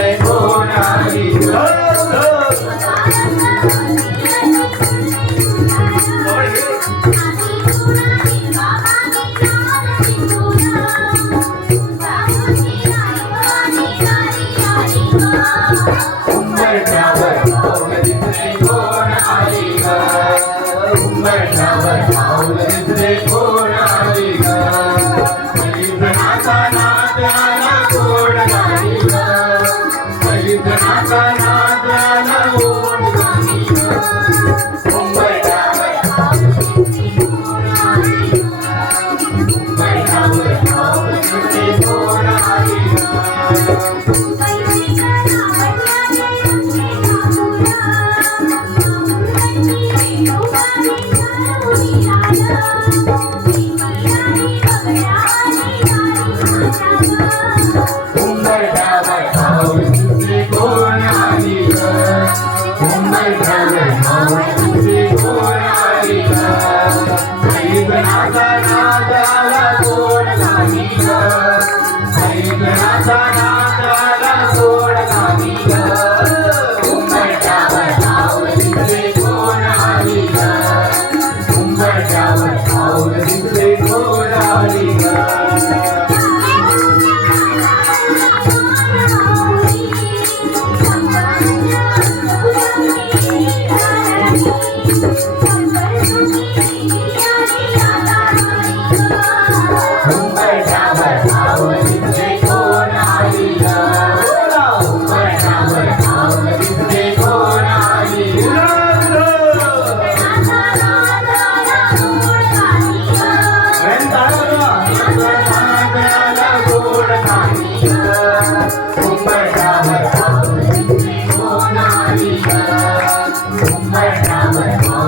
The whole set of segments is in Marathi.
Hare Gona Hari नादा नादा कोण नाही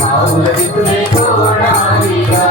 மாவுலகித்துணை போனாரியா